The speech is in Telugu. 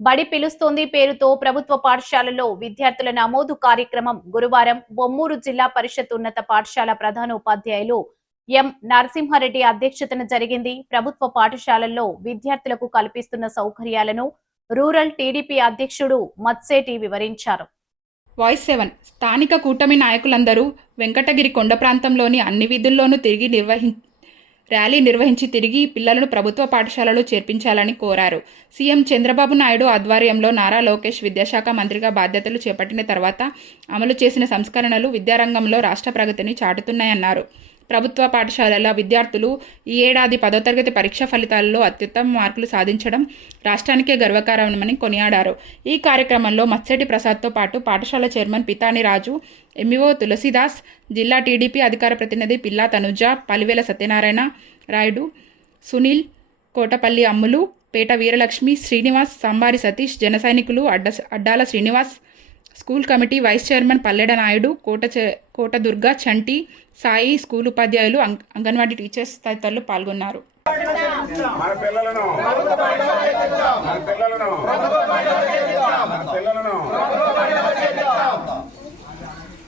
బడి పిలుస్తోంది పేరుతో ప్రభుత్వ పాఠశాలలో విద్యార్థుల నమోదు కార్యక్రమం గురువారం బొమ్మూరు జిల్లా పరిషత్ ఉన్నత పాఠశాల ప్రధానోపాధ్యాయులు ఎం నరసింహారెడ్డి అధ్యక్షతన జరిగింది. ప్రభుత్వ పాఠశాలల్లో విద్యార్థులకు కల్పిస్తున్న సౌకర్యాలను రూరల్ టీడీపీ అధ్యక్షుడు మత్సేటి వివరించారు. వాయిస్ 7 స్థానిక కూటమి నాయకులందరూ వెంకటగిరి కొండ ప్రాంతంలోని అన్ని వీధుల్లోనూ ర్యాలీ నిర్వహించి తిరిగి పిల్లలను ప్రభుత్వ పాఠశాలలో చేర్పించాలని కోరారు. సీఎం చంద్రబాబు నాయుడు ఆధ్వర్యంలో నారా లోకేష్ విద్యాశాఖ మంత్రిగా బాధ్యతలు చేపట్టిన తర్వాత అమలు చేసిన సంస్కరణలు విద్యారంగంలో రాష్ట్ర ప్రగతిని చాటుతున్నాయన్నారు. ప్రభుత్వ పాఠశాలల విద్యార్థులు ఈ ఏడాది 10వ తరగతి పరీక్ష ఫలితాలలో అత్యుత్తమ మార్కులు సాధించడం రాష్ట్రానికే గర్వకారణమని కొనియాడారు. ఈ కార్యక్రమంలో మత్సేటి ప్రసాద్తో పాటు పాఠశాల చైర్మన్ పితాని రాజు, ఎంఈఓ తులసిదాస్, జిల్లా టీడీపీ అధికార ప్రతినిధి పిల్లా తనుజ, పలివేల సత్యనారాయణ రాయుడు, సునీల్, కోటపల్లి అమ్ములు, పేట వీరలక్ష్మి, శ్రీనివాస్, సంబారి సతీష్, జన సైనికులు Addala Srinivas, school committee vice chairman Palleda Naidu, Kota Durga, Chanti, Sai, school ఉపాధ్యాయులు, అంగన్వాడీ టీచర్స్ తదితరులు పాల్గొన్నారు. మన పిల్లలను